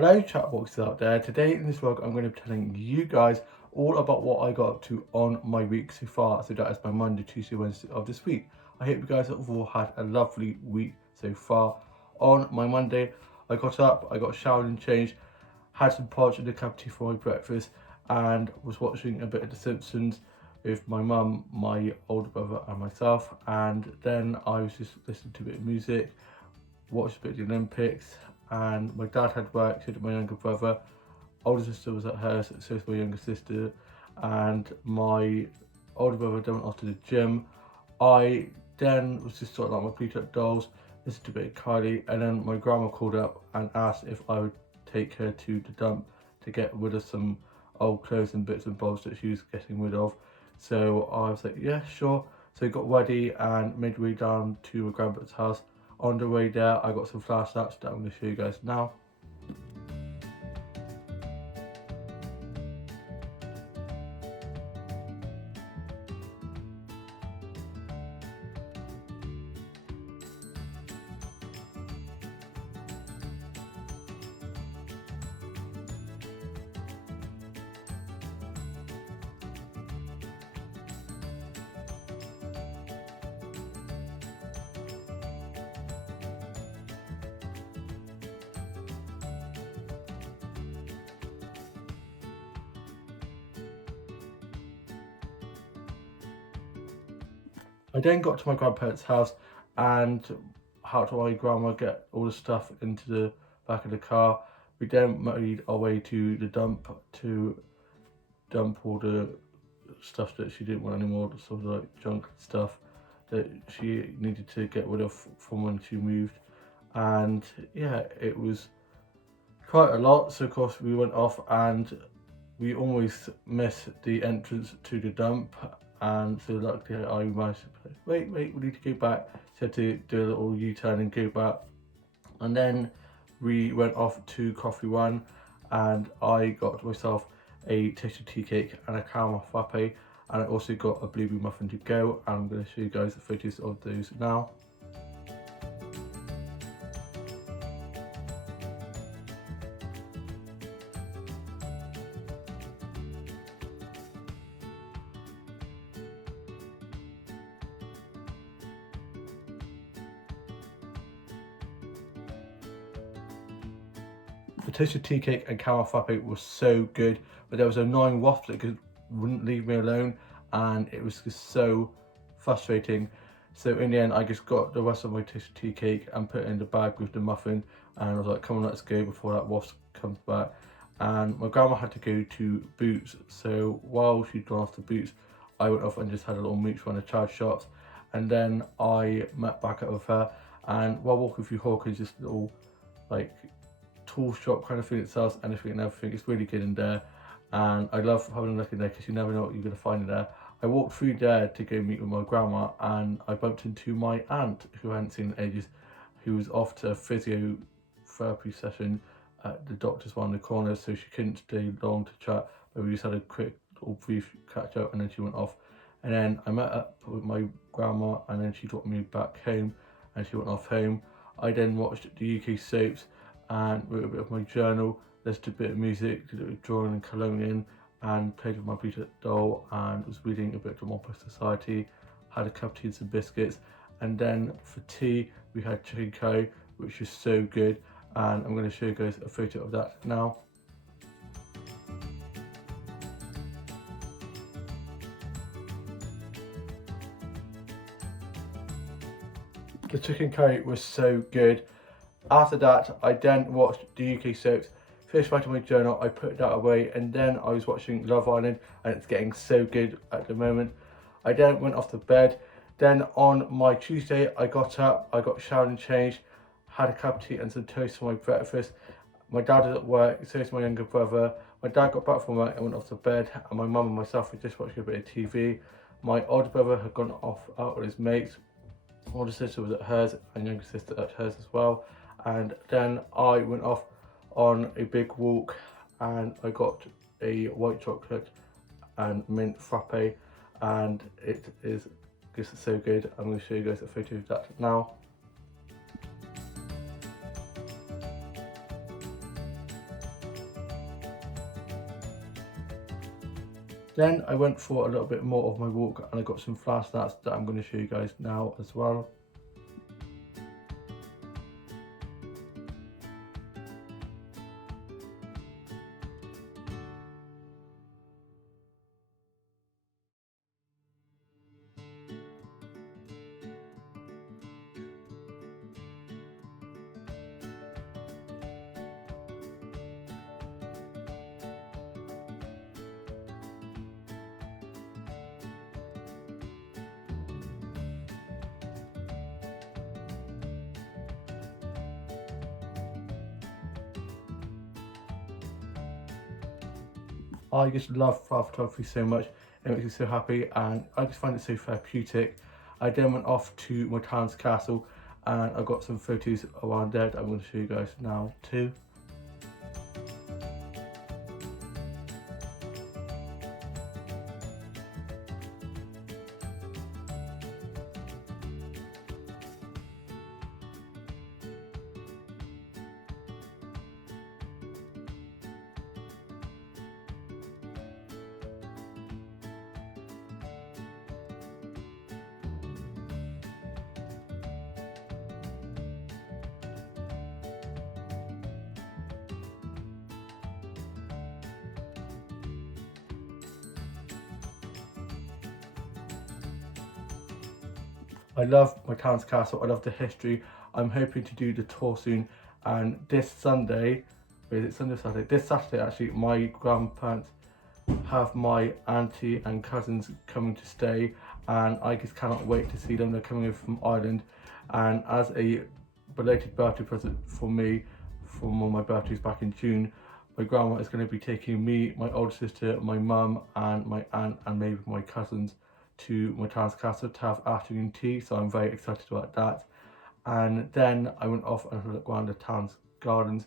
Hello chatboxes out there. Today in this vlog I'm going to be telling you guys all about what I got up to on my week so far. So that is my Monday, Tuesday, Wednesday of this week. I hope you guys have all had a lovely week so far. On my Monday I got up, I got showered and changed, had some porridge and a cup of tea for my breakfast, and was watching a bit of The Simpsons with my mum, my older brother and myself. And then I was just listening to a bit of music, watched a bit of the Olympics, and my dad had work, so did my younger brother. Older sister was at hers, so was my younger sister, and my older brother then went off to the gym. I then was just sorting out my pre-tuck dolls, listened to a bit of Kylie, and then my grandma called up and asked if I would take her to the dump to get rid of some old clothes and bits and bobs that she was getting rid of. So I was like, yeah, sure. So I got ready and made my way down to my grandpa's house. On the way there, I got some flash snaps that I'm going to show you guys now. I then got to my grandparents' house and helped my grandma get all the stuff into the back of the car. We then made our way to the dump to dump all the stuff that she didn't want anymore, the sort of like junk stuff that she needed to get rid of from when she moved. And yeah, it was quite a lot. So of course we went off and we almost missed the entrance to the dump, and so luckily I managed to say, wait, we need to go back. So I had to do a little U-turn and go back. And then we went off to Coffee One and I got myself a toasted tea cake and a caramel frappe, and I also got a blueberry muffin to go, and I'm going to show you guys the photos of those now. The toasted tea cake and caramel frappe was so good, but there was a annoying wasp that wouldn't leave me alone, and it was just so frustrating. So in the end, I just got the rest of my toasted tea cake and put it in the bag with the muffin, and I was like, come on, let's go before that wasp comes back. And my grandma had to go to Boots, so while she'd gone off to Boots, I went off and just had a little mooch around the charge shops, and then I met back up with her, and while walking through Hawkins, this little like tool shop kind of thing that sells anything and everything. It's really good in there, and I love having a look in there because you never know what you're going to find in there. I walked through there to go meet with my grandma, and I bumped into my aunt who I hadn't seen in ages, who was off to a physiotherapy session at the doctor's one in the corner, so she couldn't stay long to chat, but we just had a quick little brief catch up and then she went off. And then I met up with my grandma, and then she took me back home and she went off home. I then watched the UK soaps and wrote a bit of my journal, listened to a bit of music, did a bit of drawing and colouring in, and played with my pre-tuck doll, and was reading a bit of Modern Society, had a cup of tea and some biscuits, and then for tea we had chicken curry, which is so good, and I'm going to show you guys a photo of that now. The chicken curry was so good. After that, I then watched the UK soaps, finished writing my journal, I put that away, and then I was watching Love Island, and it's getting so good at the moment. I then went off to bed. Then on my Tuesday, I got up, I got showered and changed, had a cup of tea and some toast for my breakfast. My dad was at work, so is my younger brother. My dad got back from work and went off to bed, and my mum and myself were just watching a bit of TV. My older brother had gone off out with his mates. Older sister was at hers, and younger sister at hers as well. And then I went off on a big walk, and I got a white chocolate and mint frappe, and it is just so good. I'm going to show you guys a photo of that now. Then I went for a little bit more of my walk and I got some flash snacks that I'm going to show you guys now as well. I just love flower photography so much. It makes me so happy and I just find it so therapeutic. I then went off to my town's castle and I got some photos around there that I'm going to show you guys now too. I love my town's castle, I love the history. I'm hoping to do the tour soon, and this Sunday, wait, is it Sunday or Saturday? This Saturday actually, my grandparents have my auntie and cousins coming to stay, and I just cannot wait to see them. They're coming over from Ireland, and as a belated birthday present for me, from one of my birthdays back in June, my grandma is going to be taking me, my older sister, my mum and my aunt and maybe my cousins to my town's castle to have afternoon tea, so I'm very excited about that. And then I went off and had a look around the town's gardens,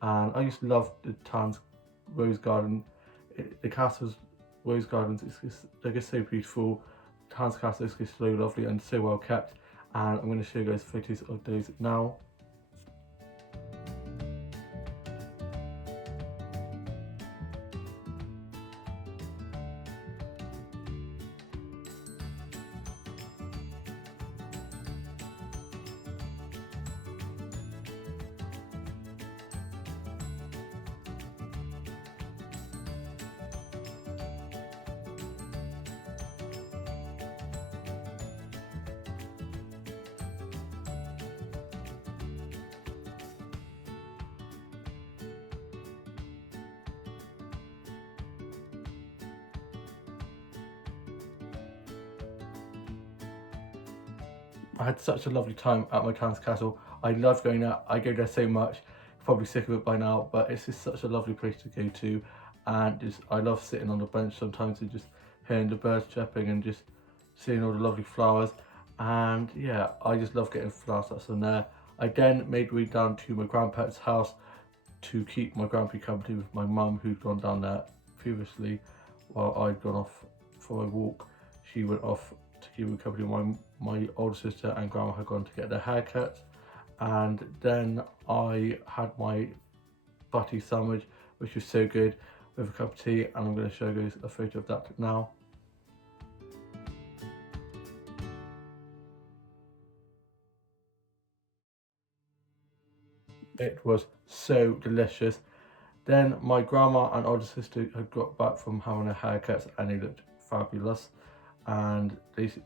and I just love the town's rose garden. The castle's rose gardens, they're just so beautiful. The town's castle is just so lovely and so well kept, and I'm going to show you guys photos of those now. I had such a lovely time at my town's castle. I love going there. I go there so much. Probably sick of it by now, but it's just such a lovely place to go to. And just I love sitting on the bench sometimes and just hearing the birds chirping and just seeing all the lovely flowers. And yeah, I just love getting flowers that's on there. I then made my way down to my grandparents' house to keep my grandpa company with my mum, who'd gone down there previously while I'd gone off for a walk. She went off to keep me company. My older sister and grandma had gone to get their haircuts, and then I had my butty sandwich, which was so good, with a cup of tea, and I'm going to show you guys a photo of that now. It was so delicious. Then my grandma and older sister had got back from having their haircuts and they looked fabulous. And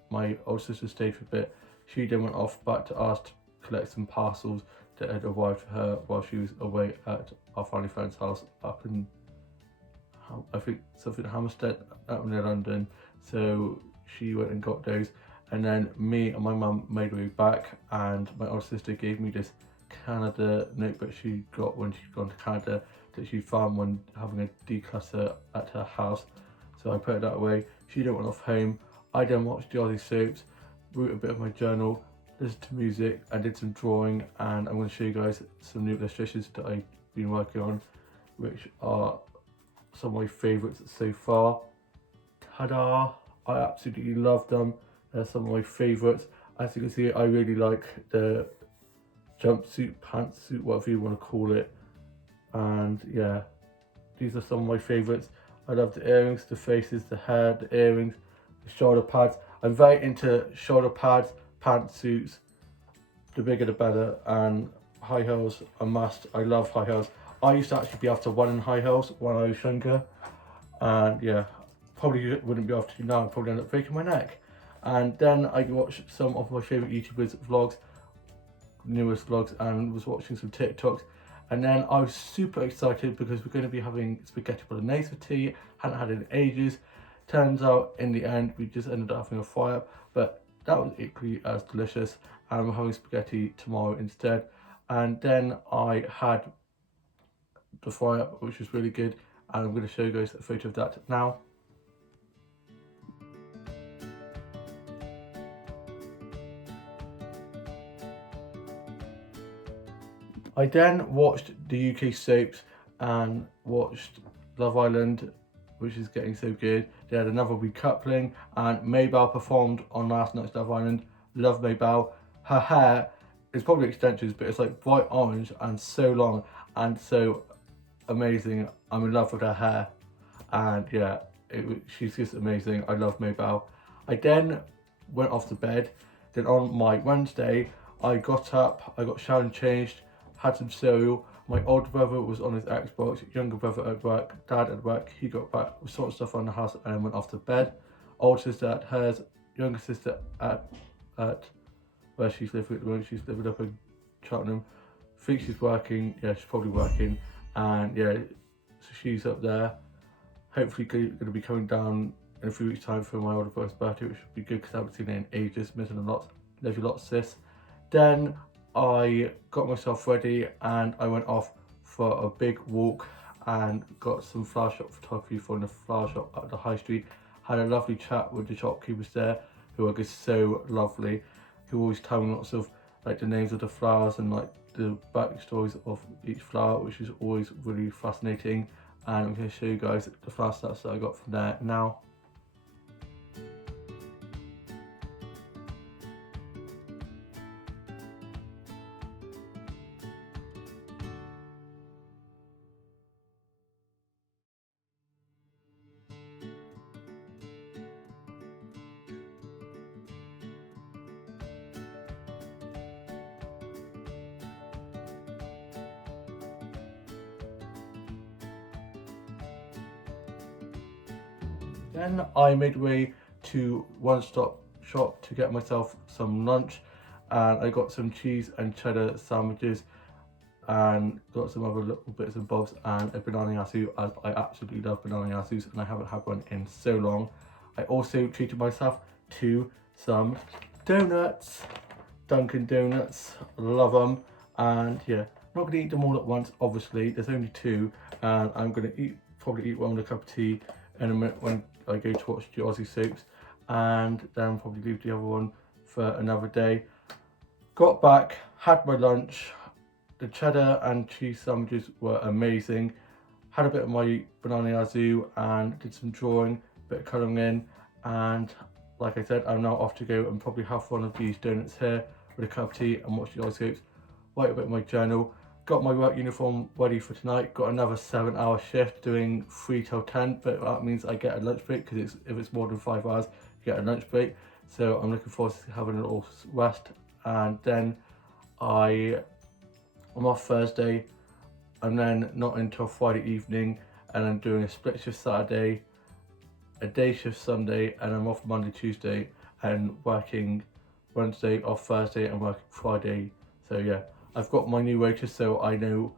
my older sister stayed for a bit. She then went off back to us to collect some parcels that had arrived for her while she was away at our family friend's house up in, I think, something Hampstead up near London. So she went and got those. And then me and my mum made our way back, and my older sister gave me this Canada notebook she got when she'd gone to Canada that she found when having a declutter at her house. So I put it that away. She then went off home. I then watched the Aussie soaps, wrote a bit of my journal, listened to music, and did some drawing. And I'm going to show you guys some new illustrations that I've been working on, which are some of my favourites so far. Ta-da! I absolutely love them. They're some of my favourites. As you can see, I really like the jumpsuit, pantsuit, whatever you want to call it. And yeah, these are some of my favourites. I love the earrings, the faces, the hair, the earrings, the shoulder pads. I'm very into shoulder pads, pantsuits, the bigger the better, and high heels a must. I love high heels. I used to actually be able to run in high heels when I was younger, and yeah, probably wouldn't be able to now. I'd probably end up breaking my neck. And then I watched some of my favourite YouTubers' vlogs, newest vlogs, and was watching some TikToks. And then I was super excited because we're going to be having spaghetti bolognese for tea. Hadn't had it in ages. Turns out in the end we just ended up having a fry up, but that was equally as delicious. And we're having spaghetti tomorrow instead. And then I had the fry up, which was really good, and I'm going to show you guys a photo of that now. I then watched the UK soaps and watched Love Island, which is getting so good. They had another recoupling, and Maybelle performed on last night's Love Island. Love Maybelle. Her hair is probably extensions, but it's like bright orange and so long and so amazing. I'm in love with her hair, and yeah, she's just amazing. I love Maybelle. I then went off to bed. Then on my Wednesday, I got up, I got showered and changed, had some cereal. My older brother was on his Xbox, younger brother at work, dad at work. He got back, we sorted stuff around the house, and went off to bed. Older sister at hers, younger sister at where she's living at the moment. She's living up in Cheltenham. I think she's working. Yeah, she's probably working, and yeah, so she's up there. Hopefully, going to be coming down in a few weeks' time for my older brother's birthday, which would be good because I haven't seen it in ages. Missing a lot. Love you lots, sis. Then I got myself ready and I went off for a big walk and got some flower shop photography from the flower shop at the high street. Had a lovely chat with the shopkeepers there, who are just so lovely, who always tell me lots of like the names of the flowers and like the backstories of each flower, which is always really fascinating. And I'm going to show you guys the flower stats that I got from there now. Then I made way to One Stop Shop to get myself some lunch, and I got some cheese and cheddar sandwiches and got some other little bits and bobs and a banana yasu, as I absolutely love banana yasus and I haven't had one in so long. I also treated myself to some donuts, Dunkin' Donuts, love them, and yeah, I'm not going to eat them all at once, obviously, there's only two, and I'm going to probably eat one with a cup of tea in a minute when I go to watch the Aussie soaps, and then probably leave the other one for another day. Got back, had my lunch. The cheddar and cheese sandwiches were amazing. Had a bit of my banana yazu and did some drawing, a bit of colouring in, and like I said, I'm now off to go and probably have one of these donuts here with a cup of tea and watch the Aussie soaps. Write a bit of my journal. Got my work uniform ready for tonight. Got another 7-hour shift doing 3 till 10, but that means I get a lunch break because if it's more than 5 hours, you get a lunch break. So I'm looking forward to having a little rest. And then I'm off Thursday, and then not until Friday evening, and I'm doing a split shift Saturday, a day shift Sunday, and I'm off Monday, Tuesday, and working Wednesday, off Thursday, and working Friday. So yeah, I've got my new rotas, so I know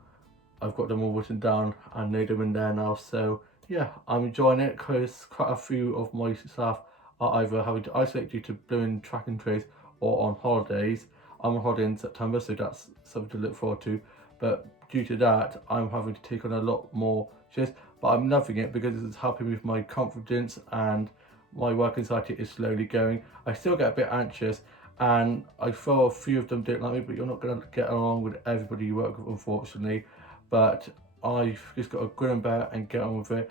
I've got them all written down and know them in there now. So yeah, I'm enjoying it because quite a few of my staff are either having to isolate due to blooming tracking trace or on holidays. I'm on holiday in September, so that's something to look forward to. But due to that, I'm having to take on a lot more shifts. But I'm loving it because it's helping me with my confidence, and my work anxiety is slowly going. I still get a bit anxious, and I feel a few of them don't like me, but you're not going to get along with everybody you work with, unfortunately. But I've just got to grin and bear and get on with it.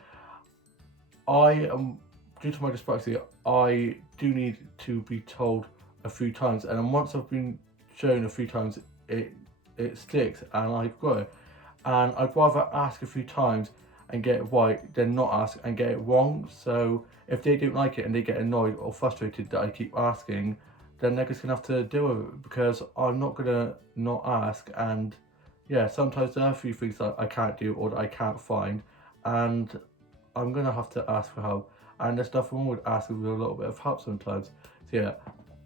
I am, due to my dyspraxia, I do need to be told a few times, and once I've been shown a few times, it sticks and I've got it. And I'd rather ask a few times and get it right than not ask and get it wrong. So if they don't like it and they get annoyed or frustrated that I keep asking, then they're just gonna have to deal with it, because I'm not gonna not ask. And yeah, sometimes there are a few things that I can't do or that I can't find, and I'm gonna have to ask for help. And there's nothing wrong with asking for a little bit of help sometimes. So yeah,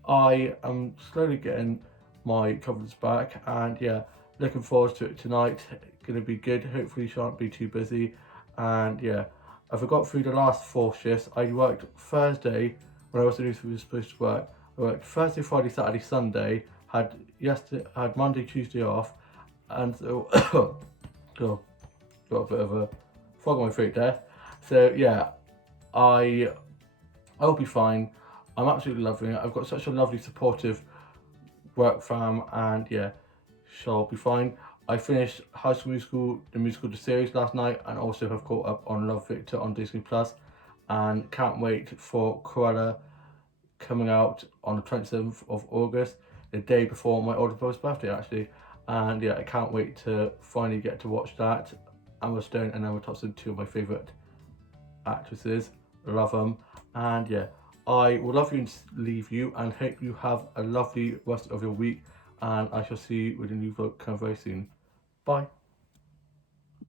I am slowly getting my confidence back, and yeah, looking forward to it tonight. Gonna be good. Hopefully shan't be too busy. And yeah, I forgot through the last 4 shifts. I worked Thursday when I was supposed to work. I worked Thursday, Friday, Saturday, Sunday. Had Monday, Tuesday off, and so oh, got a bit of a frog on my throat there. So yeah, I'll be fine. I'm absolutely loving it. I've got such a lovely, supportive work fam, and yeah, shall be fine. I finished High School Musical, the musical, the series last night, and also have caught up on Love Victor on Disney Plus, and can't wait for Cruella coming out on the 27th of August, the day before my older brother's birthday actually. And yeah, I can't wait to finally get to watch that. Emma Stone and Emma Thompson, two of my favourite actresses, love them. And yeah, I will love you and leave you, and hope you have a lovely rest of your week, and I shall see you with a new vlog come very soon. Bye.